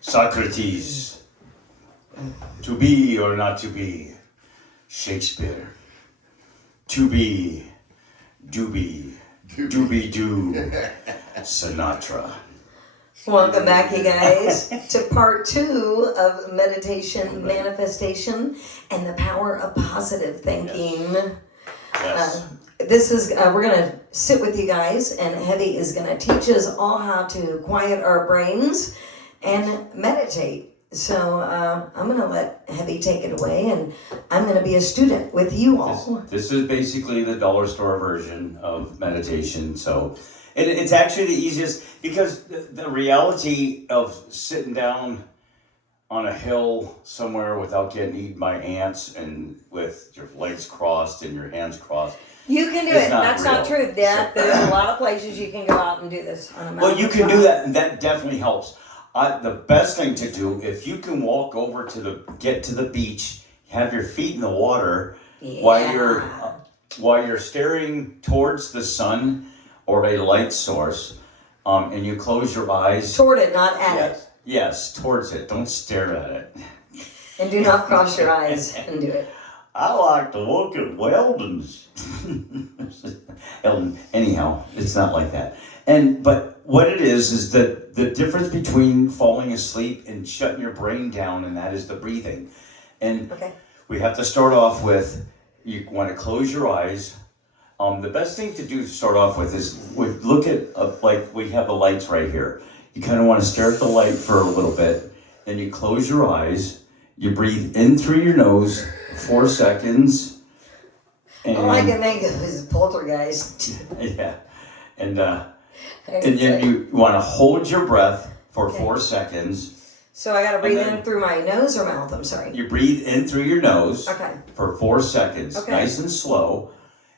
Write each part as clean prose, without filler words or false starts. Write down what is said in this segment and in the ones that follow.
Socrates. To be or not to be. Shakespeare. To be. Doobie. Doobie doo. Sinatra. Welcome back, you guys, to part 2 of meditation, manifestation, and the power of positive thinking. Yes. This is, we're going to sit with you guys, and Heavy is going to teach us all how to quiet our brains and meditate. So I'm going to let Heavy take it away, and I'm going to be a student with you all. This is basically the dollar store version of meditation. So it's actually the easiest, because the reality of sitting down on a hill somewhere without getting eaten by ants and with your legs crossed and your hands crossed. You can do it. That's not true. There's a lot of places you can go out and do this on a mountain. Well, you can do that, and that definitely helps. The best thing to do, if you can walk over get to the beach, have your feet in the water while you're staring towards the sun or a light source, and you close your eyes. Toward it, not at it. Yes, towards it. Don't stare at it. And do not cross your eyes and do it. I like to look at Weldon's. Anyhow, it's not like that. But what it is that the difference between falling asleep and shutting your brain down, and that is the breathing. And we have to start off with, you want to close your eyes. The best thing to do to start off with is look at, like we have the lights right here. You kind of want to stare at the light for a little bit. Then you close your eyes. You breathe in through your nose 4 seconds. And, all I can think of is poltergeist. Yeah. And then you want to hold your breath for 4 seconds. So I got to breathe in through my nose or mouth? I'm sorry. You breathe in through your nose for 4 seconds. Okay. Nice and slow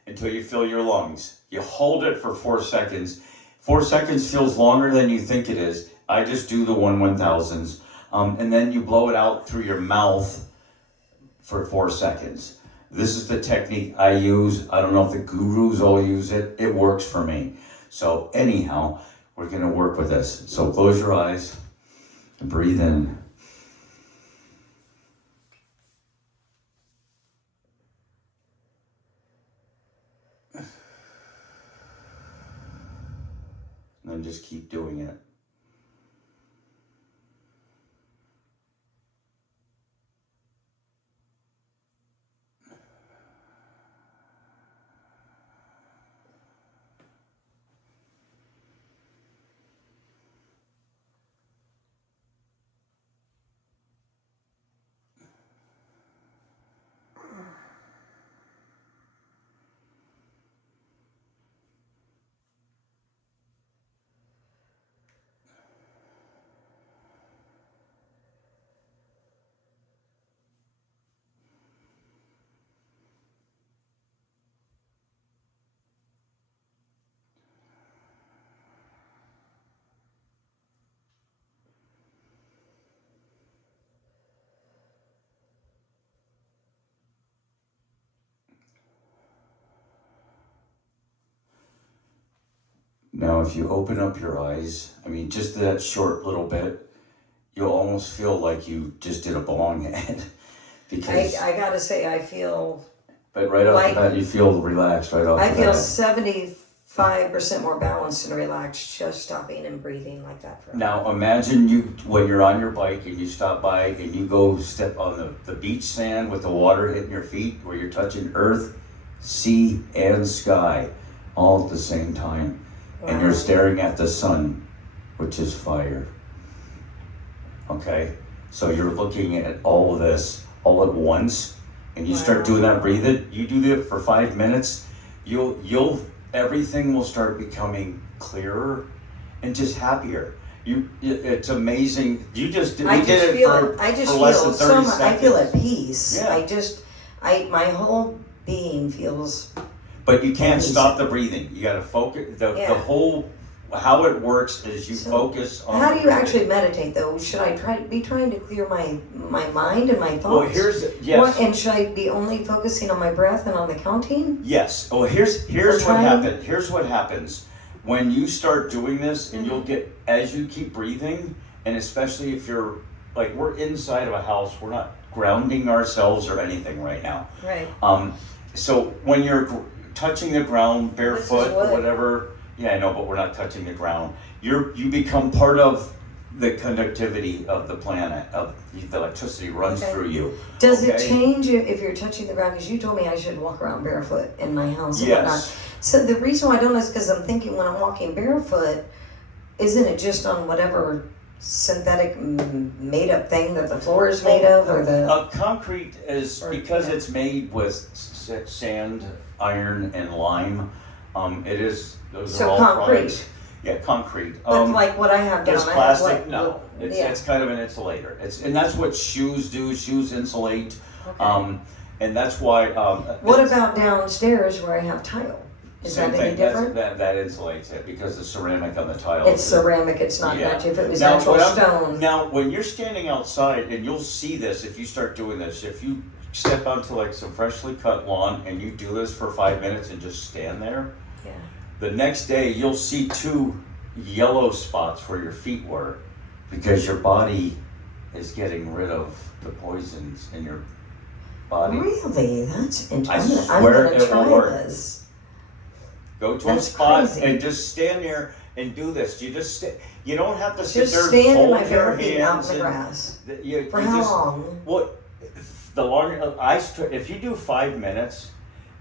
until you fill your lungs. You hold it for 4 seconds. 4 seconds feels longer than you think it is. I just do the 1/1000s. And then you blow it out through your mouth for 4 seconds. This is the technique I use. I don't know if the gurus all use it. It works for me. So anyhow, we're going to work with this. So close your eyes and breathe in. And then just keep doing it. Now, if you open up your eyes, I mean, just that short little bit, you'll almost feel like you just did a bong hit. Because I got to say, I feel... But right off the bat, you feel relaxed right off the bat. I feel 75% more balanced and relaxed just stopping and breathing like that. Now, imagine when you're on your bike and you stop by and you go step on the beach sand with the water hitting your feet, where you're touching earth, sea, and sky all at the same time. Wow. And you're staring at the sun, which is fire. Okay? So you're looking at all of this all at once, and you start doing that, breathe it. You do that for 5 minutes, everything will start becoming clearer and just happier. It's amazing. I just feel so much. I feel at peace. Yeah. My whole being feels. But you can't stop the breathing. You got to focus. The whole how it works is you focus on. How do you actually meditate though? Should I be trying to clear my mind and my thoughts? Well, and should I be only focusing on my breath and on the counting? Yes. Well, here's what happens. Here's what happens when you start doing this, and you'll get, as you keep breathing And especially if you're, like, we're inside of a house, we're not grounding ourselves or anything right now. Right. So when you're touching the ground barefoot or wood. whatever, yeah, I know, but we're not touching the ground. You become part of the conductivity of the planet, of the electricity runs through you. Does it change if you're touching the ground? Because you told me I should walk around barefoot in my house and whatnot. So the reason why I don't know is because I'm thinking when I'm walking barefoot, isn't it just on whatever synthetic made up thing that the floor is made of, or the concrete is because it's made with sand, iron, and lime. It is those are all concrete. products. Yeah, concrete. But like what I have down, It's I plastic. have No, it's kind of an insulator. And that's what shoes do. Shoes insulate. Okay. And that's why. What about downstairs where I have tile? Is that any different? That insulates it because the ceramic on the tile. It's ceramic. It's not natural. If it was now, natural stone. Now, when you're standing outside, and you'll see this if you start doing this, if you step onto like some freshly cut lawn and you do this for 5 minutes and just stand there. Yeah. The next day, you'll see 2 yellow spots where your feet were because your body is getting rid of the poisons in your body. Really? That's interesting. I swear I'm gonna it will try work. this. Go to a spot crazy. and just stand there and do this. You don't have to sit Just there stand and in my fold your bare feet out hands in the and- grass. For how long? Well, the longer if you do 5 minutes,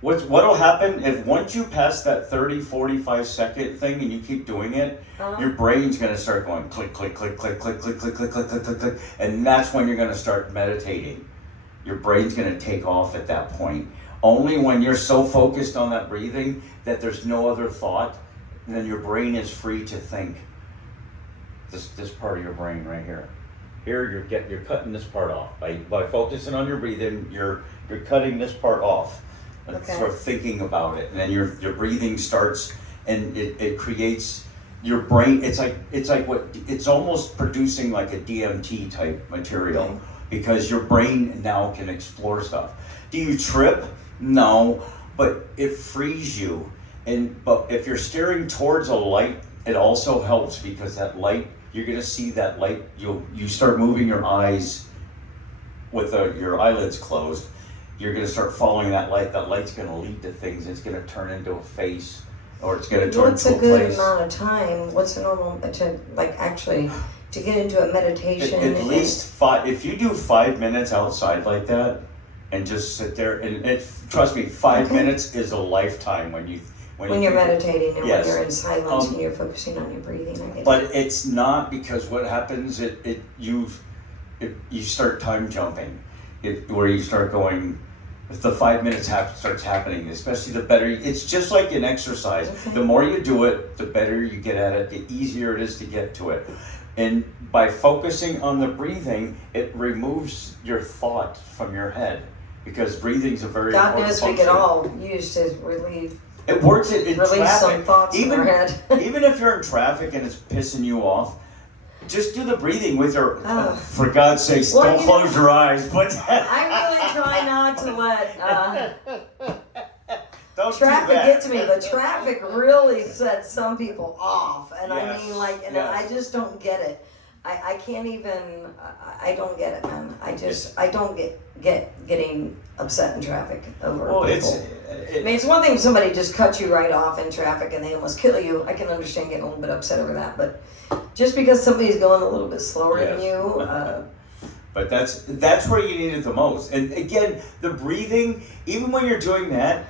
what'll happen if once you pass that 30, 45 second thing and you keep doing it, your brain's gonna start going click, click, click, click, click, click, click, click, click, click, click, click, and that's when you're gonna start meditating. Your brain's gonna take off at that point. Only when you're so focused on that breathing that there's no other thought, then your brain is free to think. This part of your brain right here. Here you're cutting this part off. By focusing on your breathing, you're cutting this part off. Okay. Sort of thinking about it. And then your breathing starts and it creates your brain. It's almost producing like a DMT type material. Okay. Because your brain now can explore stuff. Do you trip? No, but it frees you. But if you're staring towards a light, it also helps because that light, you're gonna see that light. You start moving your eyes with your eyelids closed. You're gonna start following that light. That light's gonna lead to things. It's gonna turn into a face, or it's gonna turn What's to a a good place. amount of time? What's a normal to get into a meditation? At least 5. If you do 5 minutes outside like that, and just sit there, and trust me, 5 minutes is a lifetime when you're meditating and yes. when you're in silence and you're focusing on your breathing. But it's not, because what happens, you start time jumping, where you start going. If the 5 minutes starts happening, especially the better. It's just like an exercise. Okay. The more you do it, the better you get at it. The easier it is to get to it. And by focusing on the breathing, it removes your thought from your head, because breathing's a very God important knows we function. could all use to relieve. It works in Release traffic. some thoughts in our head. Even if you're in traffic and it's pissing you off, just do the breathing with your. Oh. For God's sakes, Well, don't close your eyes. But I really try not to let don't traffic do that. get to me, but traffic really sets some people off, and Yes, I mean, yes. I just don't get it. I can't even. I don't get it, man. I don't get getting upset in traffic over people. I mean, it's one thing if somebody just cuts you right off in traffic and they almost kill you. I can understand getting a little bit upset over that, but just because somebody's going a little bit slower than you. But that's where you need it the most. And again, the breathing, even when you're doing that,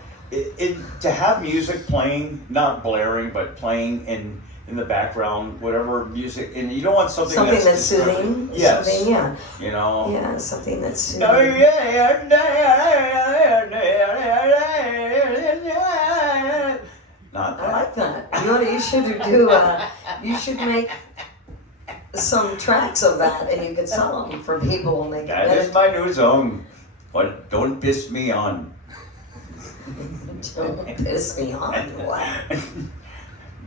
to have music playing, not blaring, but playing in the background, whatever music, and you don't want something that's soothing. Yes. Something, yeah. You know. Yeah, something that's soothing. Not I that. like that. You know what you should do? You should make some tracks of that, and you could sell them for people, and they can. That is my new song. But don't piss me on. Don't piss me on. What?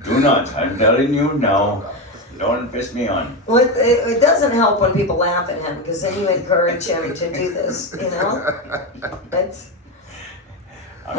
Do not. I'm telling you now. Don't piss me on. Well, it doesn't help when people laugh at him, because then you encourage him to do this. You know. That's. I'm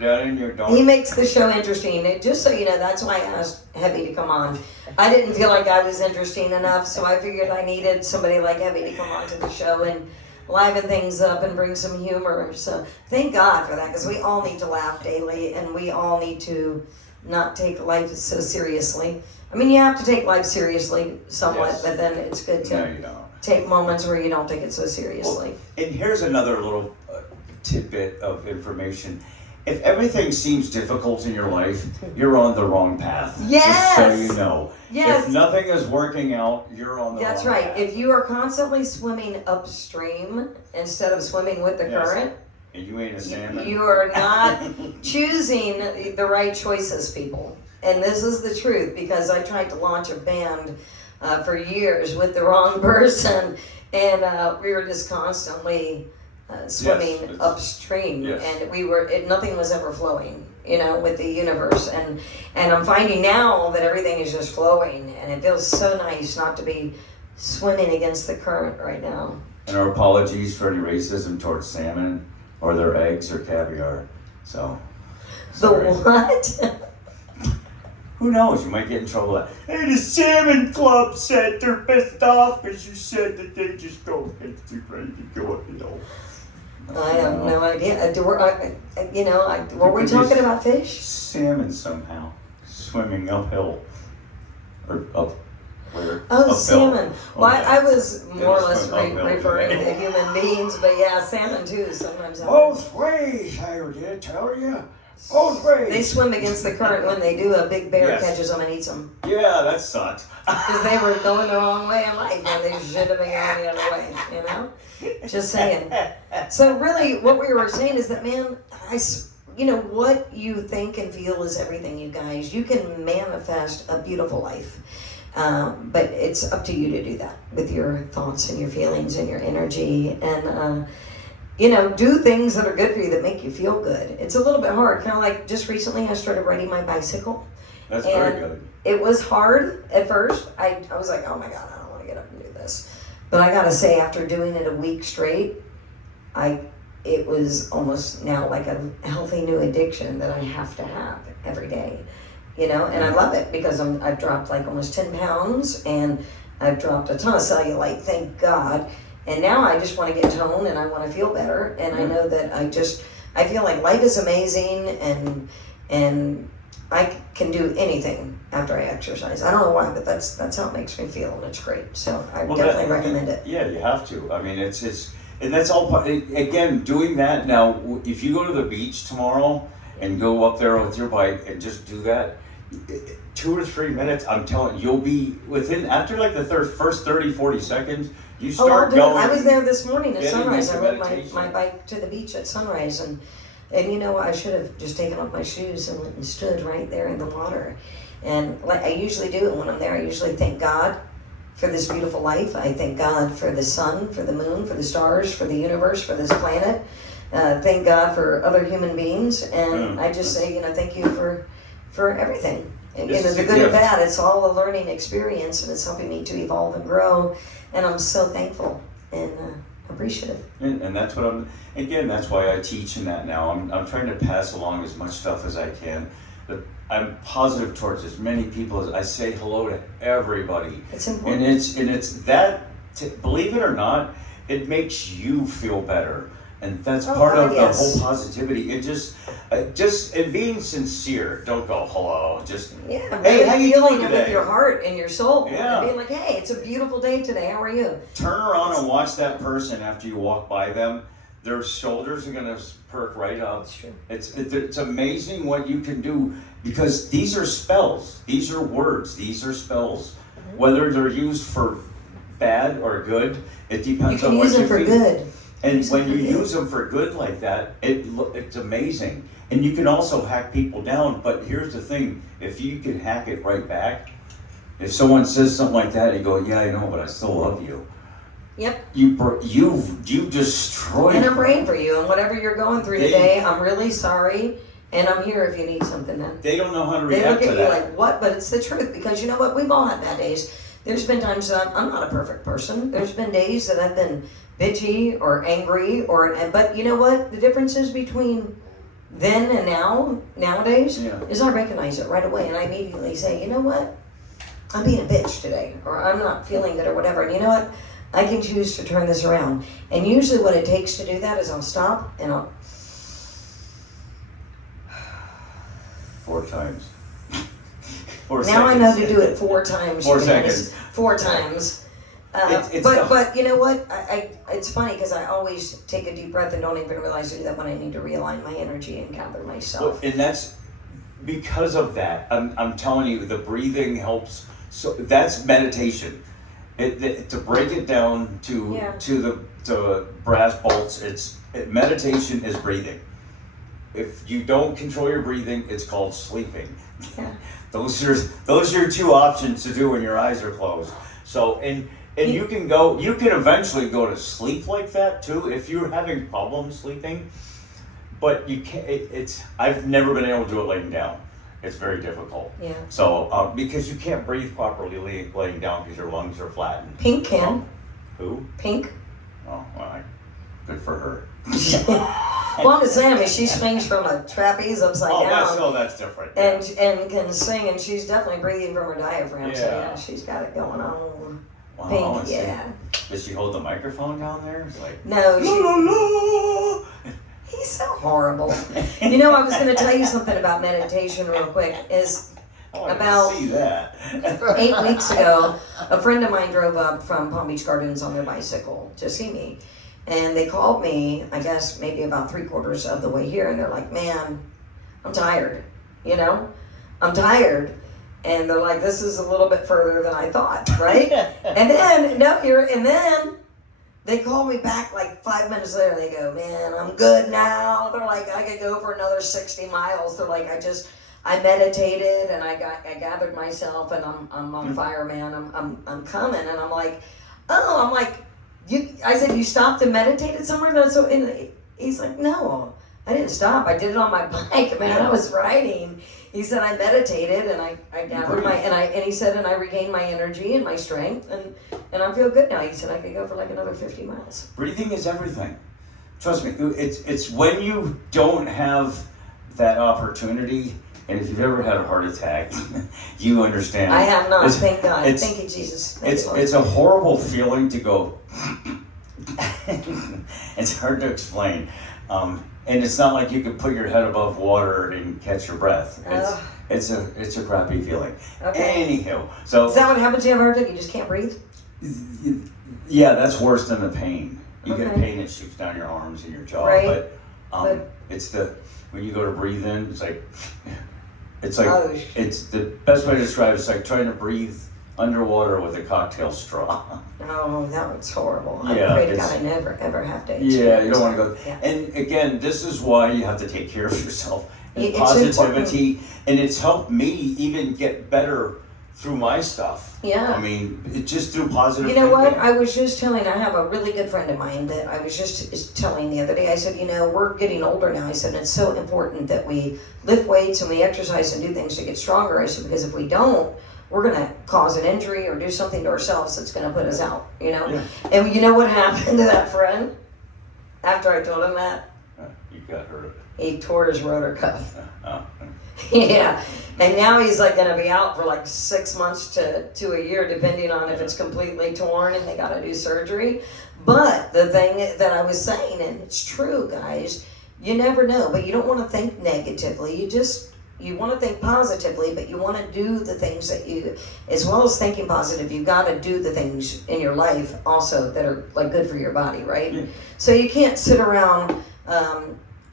telling you, don't. He makes the show interesting. Just so you know, that's why I asked Heavy to come on. I didn't feel like I was interesting enough, so I figured I needed somebody like Heavy to come on to the show and liven things up and bring some humor. So thank God for that, because we all need to laugh daily, and we all need to not take life so seriously. I mean, you have to take life seriously somewhat, Yes. but then it's good to No, you don't. take moments where you don't take it so seriously. Well, and here's another little tidbit of information. If everything seems difficult in your life, you're on the wrong path. Yes! Just so you know. Yes. If nothing is working out, you're on the That's wrong right. path. If you are constantly swimming upstream instead of swimming with the Yes. current, And you ain't a salmon. you are not choosing the right choices, people. And this is the truth, because I tried to launch a band for years with the wrong person, and we were just constantly swimming Yes, upstream, yes. and nothing was ever flowing, with the universe. And I'm finding now that everything is just flowing, and it feels so nice not to be swimming against the current right now. And our apologies for any racism towards salmon or their eggs or caviar. So, The sorry. what? Who knows? You might get in trouble. Hey, the Salmon Club said they're pissed off because you said that they just don't get too ready to go up, I have no idea. Were we talking about fish? Salmon somehow swimming uphill or up where? Oh, uphill. salmon. Well, Okay. I was They more or don't less swim uphill, referring do to they? human beings, but yeah, salmon too. Sometimes Both ways, I did tell you. Both ways. they swim against the current when they do. A big bear Yes. catches them and eats them Yeah, that sucks. because they were going the wrong way in life, and they should have been going the other way. Just saying. So really, what we were saying is that, man, what you think and feel is everything, you guys. You can manifest a beautiful life. But it's up to you to do that with your thoughts and your feelings and your energy, and do things that are good for you, that make you feel good. It's a little bit hard. Kind of like just recently I started riding my bicycle. That's very good. It was hard at first. I was like, oh my God, I don't want to get up and do this. But I gotta say, after doing it a week straight, it was almost now like a healthy new addiction that I have to have every day. And I love it because I've dropped like almost 10 pounds, and I've dropped a ton of cellulite, thank God. And now I just want to get toned, and I want to feel better. And I know that I feel like life is amazing, and I can do anything after I exercise. I don't know why, but that's how it makes me feel, and it's great. So I definitely recommend it. Yeah, you have to. I mean, it's and that's all part. Again, doing that now. If you go to the beach tomorrow and go up there with your bike and just do that, 2 or 3 minutes, I'm telling you, you'll be after like the first 30, 40 seconds, you start going. I was there this morning at sunrise. I rode meditation. my bike to the beach at sunrise, and I should have just taken off my shoes and went and stood right there in the water. And like I usually do it when I'm there, I usually thank God for this beautiful life. I thank God for the sun, for the moon, for the stars, for the universe, for this planet. Thank God for other human beings, and I just say, thank you for everything. And, the good and bad, it's all a learning experience, and it's helping me to evolve and grow. And I'm so thankful and appreciative. And that's what that's why I teach in that now. I'm trying to pass along as much stuff as I can. But I'm positive towards as many people as I say hello to everybody. It's important. And it's that, believe it or not, it makes you feel better. And that's part of the whole positivity. It just and being sincere. Don't go hello. Just hey, how you doing today? With your heart and your soul. Yeah. And being like, hey, it's a beautiful day today. How are you? Turn around and watch that person after you walk by them. Their shoulders are gonna perk right up. That's true. It's amazing what you can do, because these are spells. These are words. These are spells. Mm-hmm. Whether they're used for bad or good, it depends on what you feel. You can use them for good. And when you use them for good like that, it's amazing. And you can also hack people down, but here's the thing, if you can hack it right back, if someone says something like that, you go, yeah, I know, but I still love you. Yep. You destroyed. And I'm praying for you, and whatever you're going through today, I'm really sorry, and I'm here if you need something then. They don't know how to react to that. They look at you that. like, what? But it's the truth, because you know what? We've all had bad days. There's been times that I'm not a perfect person. There's been days that I've been bitchy or angry but you know what? The difference is between then and nowadays, is I recognize it right away and I immediately say, you know what? I'm being a bitch today, or I'm not feeling good or whatever. And you know what? I can choose to turn this around. And usually what it takes to do that is I'll stop and I'll 4 times. Now I know to do it 4 times. 4 seconds. 4 times. But you know what? It's funny because I always take a deep breath and don't even realize to do that when I need to realign my energy and gather myself. Well, and that's because of that. I'm telling you, the breathing helps. So that's meditation. To break it down to the brass bolts, meditation is breathing. If you don't control your breathing, it's called sleeping. Yeah. Those are your 2 options to do when your eyes are closed. So and you can eventually go to sleep like that too if you're having problems sleeping. But you can't. I've never been able to do it laying down. It's very difficult. Yeah. So because you can't breathe properly laying down because your lungs are flattened. Pink can. Who? Pink. Oh, well, good for her. Well, I'm just saying, I mean, she swings from a trapeze upside down. That's different. And can sing, and she's definitely breathing from her diaphragm. Yeah. So yeah, she's got it going on. Wow, Pink, yeah. Does she hold the microphone down there? It's like no, la, la, la. He's so horrible. You know, I was going to tell you something about meditation real quick. About see that. 8 weeks ago, a friend of mine drove up from Palm Beach Gardens on their bicycle to see me. And they called me, I guess, maybe about 3/4 of the way here. And they're like, man, I'm tired. You know? I'm tired. And they're like, this is a little bit further than I thought, right? And then they call me back like 5 minutes later. They go, man, I'm good now. They're like, I could go for another 60 miles. They're like, I meditated and I gathered myself and I'm on fire, man. I'm coming. And I'm like, I said, you stopped and meditated somewhere? And he's like, no, I didn't stop. I did it on my bike, man. I was riding. He said, I meditated and I gathered and he said, and I regained my energy and my strength and I feel good now. He said, I could go for like another 50 miles. Breathing is everything. Trust me, it's when you don't have that opportunity, and if you've ever had a heart attack, you understand. I have not, thank God. Thank you, Jesus. It's a horrible feeling to go, it's hard to explain. And it's not like you can put your head above water and catch your breath. It's a crappy feeling. Okay. Anyhow, so is that what happens to you have a heart attack? You just can't breathe? Yeah, that's worse than the pain. You Okay. get pain that shoots down your arms and your jaw, Right. but it's when you go to breathe in, it's like Oh. it's the best way to describe it. It's like trying to breathe underwater with a cocktail straw. Oh, that was horrible. Yeah, I pray to God I never, ever have to experience Yeah, you don't want to go. Yeah. And again, this is why you have to take care of yourself. And It's positivity, and it's helped me even get better through my stuff. Yeah. I mean, just through positive You know what? thinking. I was just telling, I have a really good friend of mine that I was just telling the other day. I said, we're getting older now. I said, it's so important that we lift weights and we exercise and do things to get stronger. I said, because if we don't, we're going to cause an injury or do something to ourselves that's going to put us out, Yeah. And you know what happened to that friend after I told him that? You got hurt. He tore his rotor cuff. Oh. Yeah, and now he's like going to be out for like 6 months to a year, depending on if it's completely torn and they got to do surgery. But the thing that I was saying, and it's true, guys, you never know. But you don't want to think negatively. You want to think positively, but you want to do the things that as well as thinking positive, you got to do the things in your life also that are like good for your body, right? Yeah. So you can't sit around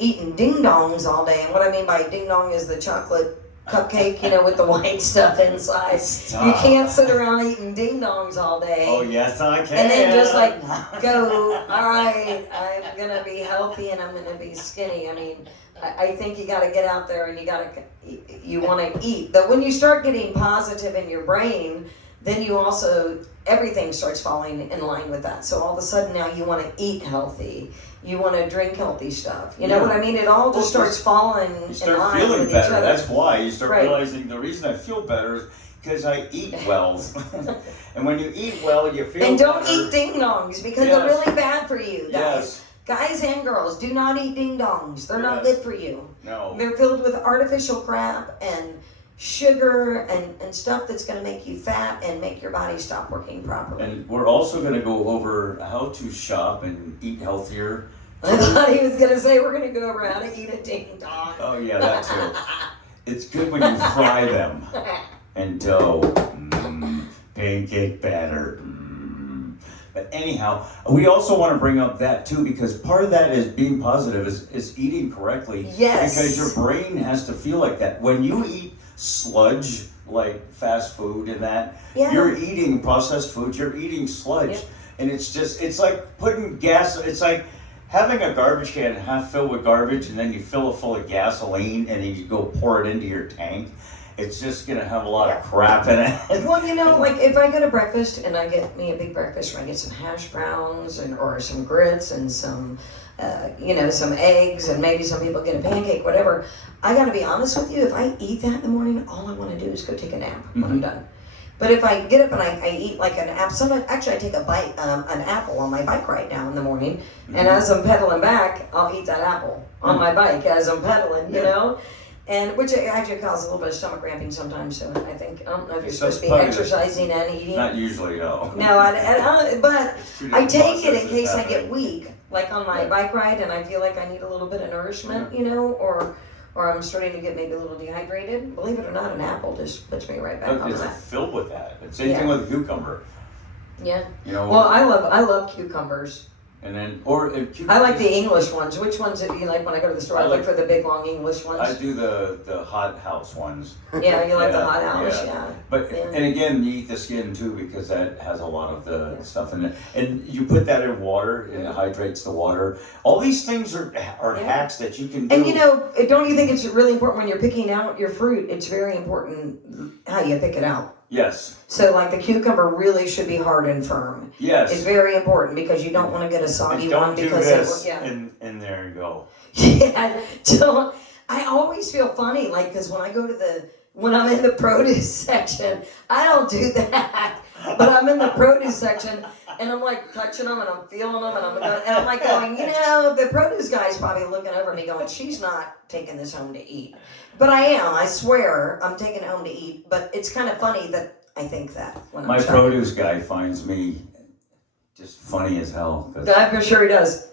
eating ding-dongs all day. And what I mean by ding-dong is the chocolate cupcake, with the white stuff inside. Stop. You can't sit around eating ding-dongs all day. Oh, yes, I can. And then just like go, all right, I'm going to be healthy and I'm going to be skinny. I mean, I think you got to get out there and you want to eat. But when you start getting positive in your brain, then everything starts falling in line with that. So all of a sudden now you want to eat healthy. You want to drink healthy stuff. You know what I mean? It all just starts falling You start in line feeling with better. each other. That's why you start Right. realizing the reason I feel better is because I eat well. And when you eat well, you feel And don't better. eat ding-dongs because they're really bad for you, guys. Yes. Guys and girls, do not eat ding-dongs. They're not good for you. No. They're filled with artificial crap and sugar and stuff that's going to make you fat and make your body stop working properly. And we're also going to go over how to shop and eat healthier. I thought he was going to say we're going to go over how to eat a ding-dong. Oh, yeah, that too. It's good when you fry them. And dough. Pancake batter. But anyhow, we also want to bring up that too, because part of that is being positive, is eating correctly. Yes. Because your brain has to feel like that. When you eat sludge, like fast food and that, you're eating processed foods, you're eating sludge. Yep. And it's like putting gas, it's like having a garbage can half filled with garbage and then you fill it full of gasoline and then you go pour it into your tank. It's just going to have a lot of crap in it. Well, you know, like if I go to breakfast and I get me a big breakfast where I get some hash browns or some grits and some, some eggs and maybe some people get a pancake, whatever. I got to be honest with you. If I eat that in the morning, all I want to do is go take a nap when I'm done. But if I get up and I eat like an apple, sometimes actually I take an apple on my bike ride now in the morning, and as I'm pedaling back, I'll eat that apple on my bike as I'm pedaling, you know. And which actually causes a little bit of stomach cramping sometimes. So I don't know if you're supposed to be exercising and eating. Not usually, no. No, but I take it in case I get weak, like on my bike ride, and I feel like I need a little bit of nourishment, you know, or I'm starting to get maybe a little dehydrated. Believe it or not, an apple just puts me right back on that. It's filled with that. It's same thing with a cucumber. Yeah. You know. Well, I love cucumbers. And then, I like the English ones. Which ones do you like when I go to the store? I look for the big, long English ones. I do the hot house ones. Yeah, you like the hot house, yeah. But, and again, you eat the skin too because that has a lot of the stuff in it. And you put that in water and it hydrates the water. All these things are hacks that you can do. And you know, don't you think it's really important when you're picking out your fruit, it's very important how you pick it out. Yes. So like the cucumber really should be hard and firm. Yes. It's very important because you don't want to get a soggy one because and there you go. Yeah. I always feel funny like because when I'm in the produce section, I don't do that. But I'm in the produce section and I'm like touching them and I'm feeling them and I'm like going, you know, the produce guy's probably looking over me going, she's not taking this home to eat. But I am, I swear, I'm taking it home to eat. But it's kind of funny that I think that when my produce guy finds me just funny as hell. I'm sure he does.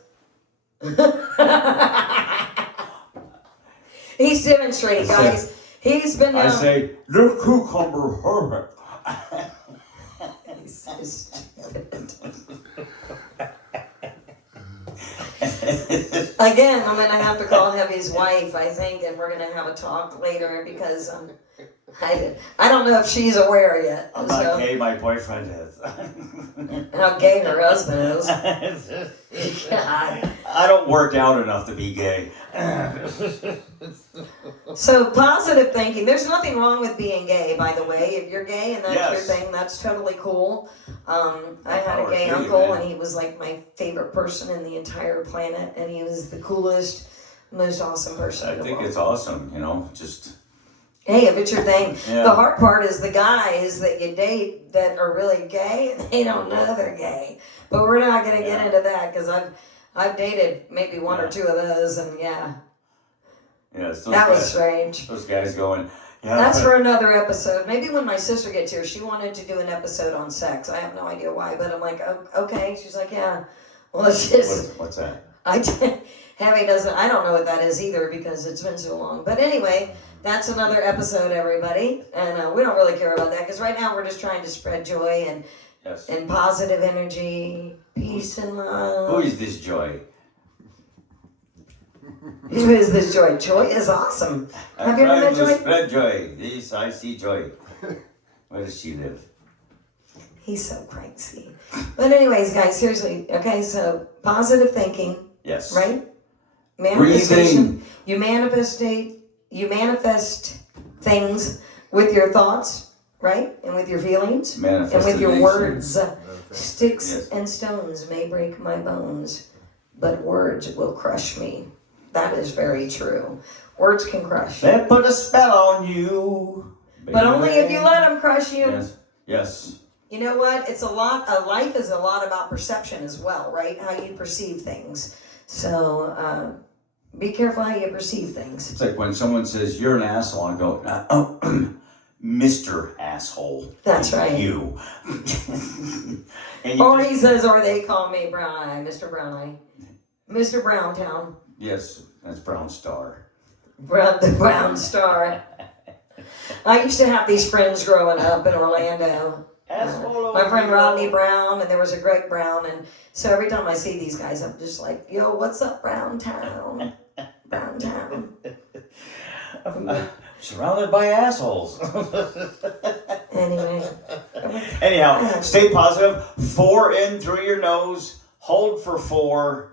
He's demonstrating, guys. He's been. I say, the cucumber perfect. He's so stupid. Again, I'm going to have to call Heavy's wife, I think, and we're going to have a talk later because I don't know if she's aware yet. I'm not gay, my boyfriend is. How gay her husband is. God. I don't work out enough to be gay. So positive thinking. There's nothing wrong with being gay, by the way. If you're gay and that's your thing, that's totally cool. I had a gay uncle, and he was like my favorite person in the entire planet, and he was the coolest, most awesome person in the world. I think it's awesome, you know, just... Hey, if it's your thing. Yeah. The hard part is the guys that you date that are really gay, and they don't know they're gay. But we're not going to get into that, because I've dated maybe one or two of those, and that was strange. Those guys going... That's for another episode. Maybe when my sister gets here, she wanted to do an episode on sex. I have no idea why, but I'm like, oh, okay. She's like, yeah. Well, it's just... What's that? Heavy doesn't... I don't know what that is either because it's been so long. But anyway, that's another episode, everybody. And we don't really care about that because right now we're just trying to spread joy and positive energy, peace and love. Who is this Joy? Who is this Joy? Joy is awesome. Have you ever met Joy? Spread joy. This I see Joy. Where does she live? He's so crazy. But anyways, guys, seriously, okay, so positive thinking. Yes. Right? Manifestation. Breathing. You manifest things with your thoughts, right? And with your feelings. And with your words. Sticks and stones may break my bones, but words will crush me. That is very true. Words can crush. They put a spell on you. But only if you let them crush you. Yes. Yes. You know what? It's a lot. Life is a lot about perception as well, right? How you perceive things. So be careful how you perceive things. It's like when someone says you're an asshole, I go, oh, Mr. Asshole. That's right. You. Or he says, or they call me Brown Eye, Mr. Brown Eye, Mr. Browntown. Yes, that's Brown Star. The Brown Star. I used to have these friends growing up in Orlando. My friend Rodney Brown, and there was a Greg Brown, and so every time I see these guys, I'm just like, yo, what's up, Browntown? Browntown. I'm surrounded by assholes. Anyway. Anyhow, stay positive. 4 in through your nose, hold for 4,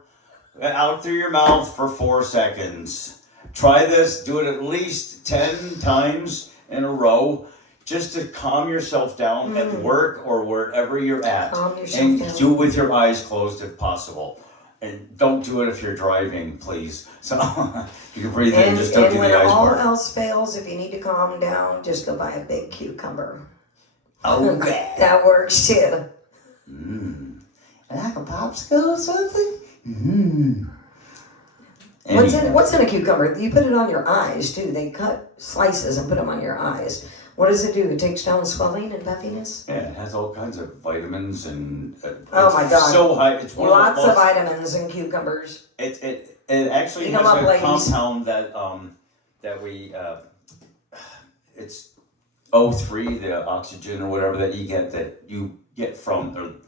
out through your mouth for 4 seconds. Try this, do it at least 10 times in a row, just to calm yourself down at work or wherever you're at. Calm yourself and down. do it with your eyes closed if possible. And don't do it if you're driving, please. So you can breathe in, just don't do the eyes And when all part. else fails, if you need to calm down, just go buy a big cucumber. Oh, yeah. That works too. Like a popsicle or something? What's in a cucumber? You put it on your eyes too. They cut slices and put them on your eyes. What does it do? It takes down swelling and puffiness? Yeah, it has all kinds of vitamins and Oh my God. So high. It's one Lots of the of vitamins in cucumbers. It actually Eat has 'em up, a ladies. compound that we it's O3, the oxygen or whatever that you get from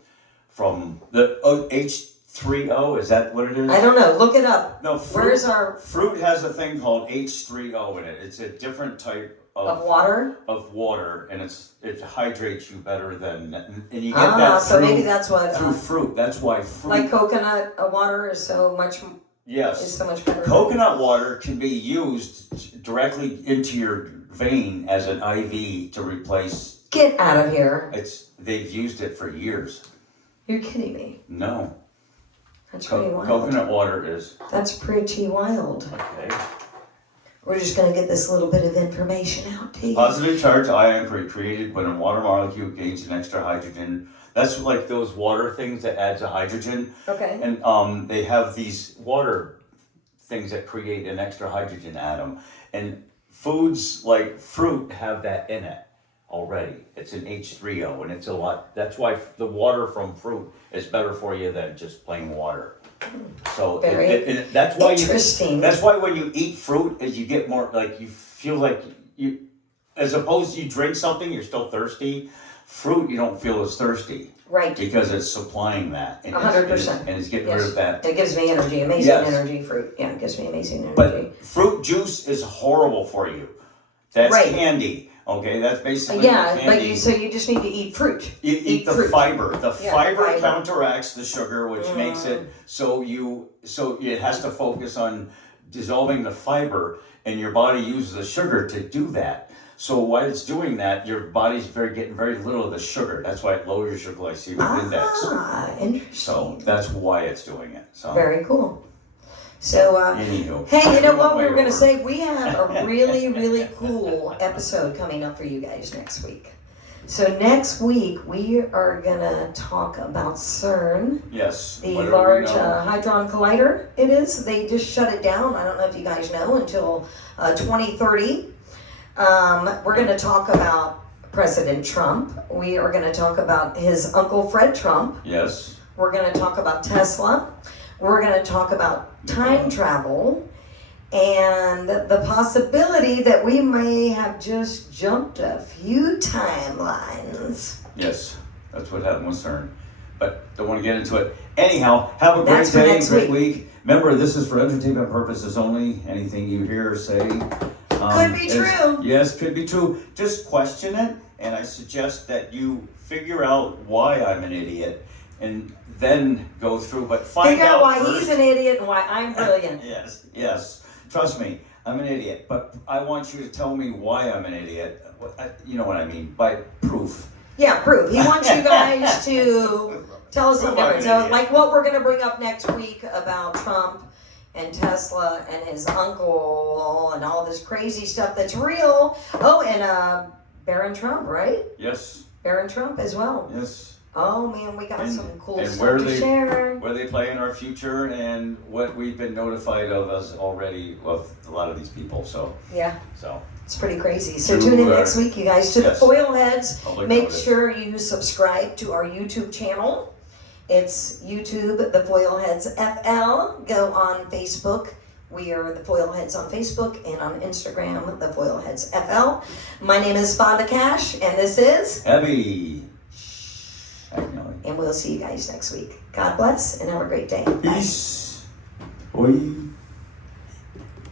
the H3O. Is that what it is? I don't know. Look it up. No, Where's our fruit has a thing called H3O in it. It's a different type of water? Of water, and it hydrates you better than, and you get that so through, maybe that's what through fruit. That's why fruit. like coconut water is so much. Yes. Is so much better. Coconut water can be used directly into your vein as an IV to replace. Get out of here! They've used it for years. You're kidding me. No. That's pretty wild. Coconut water is. That's pretty wild. Okay. We're just going to get this little bit of information out to you. Positive charge ion created when a water molecule gains an extra hydrogen. That's like those water things that adds a hydrogen. Okay. And they have these water things that create an extra hydrogen atom. And foods like fruit have that in it already. It's an H3O, and it's a lot. That's why the water from fruit is better for you than just plain water. So that's why interesting. That's why when you eat fruit, is you get more like you feel like you, as opposed to you drink something, you're still thirsty. Fruit, you don't feel as thirsty, right? Because it's supplying that. 100%. And it's getting rid of that. It gives me energy, amazing energy. Fruit, yeah, it gives me amazing energy. But fruit juice is horrible for you. That's candy. Okay, that's basically candy. But so you just need to eat fruit. You eat the fruit. fiber. The fiber counteracts the sugar, which makes it so it has to focus on dissolving the fiber, and your body uses the sugar to do that. So while it's doing that, your body's getting very little of the sugar. That's why it lowers your glycemic index. Interesting. So that's why it's doing it. So very cool. So, anywho, hey, you know what we were going to say? We have a really, really cool episode coming up for you guys next week. So next week, we are going to talk about CERN. Yes. The Large Hadron Collider, it is. They just shut it down. I don't know if you guys know, until 2030. We're going to talk about President Trump. We are going to talk about his Uncle Fred Trump. Yes. We're going to talk about Tesla. We're going to talk about time travel and the possibility that we may have just jumped a few timelines. Yes, that's what happened with CERN. But don't want to get into it. Anyhow, have a great day, great week. Remember, this is for entertainment purposes only. Anything you hear or say could be true. Yes, could be true. Just question it, and I suggest that you figure out why I'm an idiot, and then go through, but find out why first. He's an idiot and why I'm brilliant. Yes. Trust me, I'm an idiot, but I want you to tell me why I'm an idiot. You know what I mean, by proof. Yeah, proof. He wants you guys to tell us something different. So, like what we're going to bring up next week about Trump and Tesla and his uncle and all this crazy stuff that's real. Oh, and Barron Trump, right? Yes. Barron Trump as well. Yes. Oh man, we got some cool and stuff to share. Where they play in our future and what we've been notified of us already of a lot of these people. So yeah. So it's pretty crazy. So tune in next week, you guys, to the Foil Heads. Make sure you subscribe to our YouTube channel. It's YouTube, the Foil Heads FL. Go on Facebook. We are the Foil Heads on Facebook, and on Instagram, the Foil Heads FL. My name is Fonda Cash, and this is Heavy. And we'll see you guys next week. God bless, and have a great day. Peace. Bye. Oi.